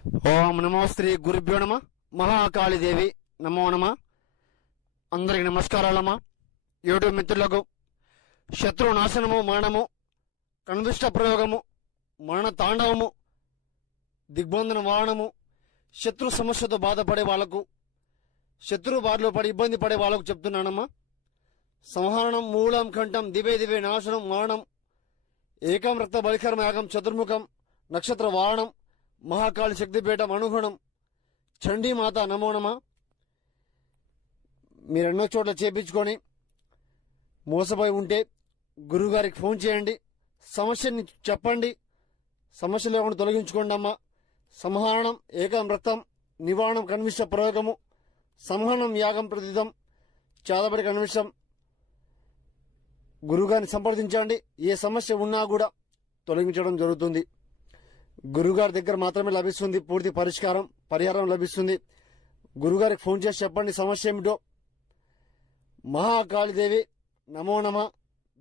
ఓం నమో శ్రీ గురుభ్యో నమ. మహాకాళీదేవి నమో నమ. అందరికి నమస్కారాలమ్మా. యూట్యూబ్ మిత్రులకు శత్రు నాశనము, మరణము, కన్విష్ట ప్రయోగము, మరణ తాండవము, దిగ్బంధన వారణము, శత్రు సమస్యతో బాధపడే వాళ్లకు, శత్రు బారిలో పడి ఇబ్బంది పడే వాళ్లకు చెప్తున్నానమ్మా. సంహరణం, మూలం, కంఠం, దివే దివే నాశనం, మరణం, ఏకం రక్త బలికర్మ యాగం, చతుర్ముఖం, నక్షత్ర వారణం, మహాకాళి శక్తిపీఠం అనుగుణం, చండీమాత నమో నమ. మీరు ఎన్నో చోట్ల చేపించుకొని మోసపోయి ఉంటే గురువుగారికి ఫోన్ చేయండి, సమస్యని చెప్పండి, సమస్య లేకుండా తొలగించుకోండి అమ్మా. సంహరణం, ఏకం రక్తం, నివారణం, కన్విష్ట ప్రయోగము, సంహరణం, యాగం, ప్రతిదం, చాదబడి కన్విష్టం. గురువుగారిని సంప్రదించండి. ఏ సమస్య ఉన్నా కూడా తొలగించడం జరుగుతుంది. గురుగారి దగ్గర మాత్రమే లభిస్తుంది పూర్తి పరిహారం లభిస్తుంది. గురుగారికి ఫోన్ చేసి చెప్పండి సమస్య ఏమిటో. మహాకాళీదేవి నమో నమ.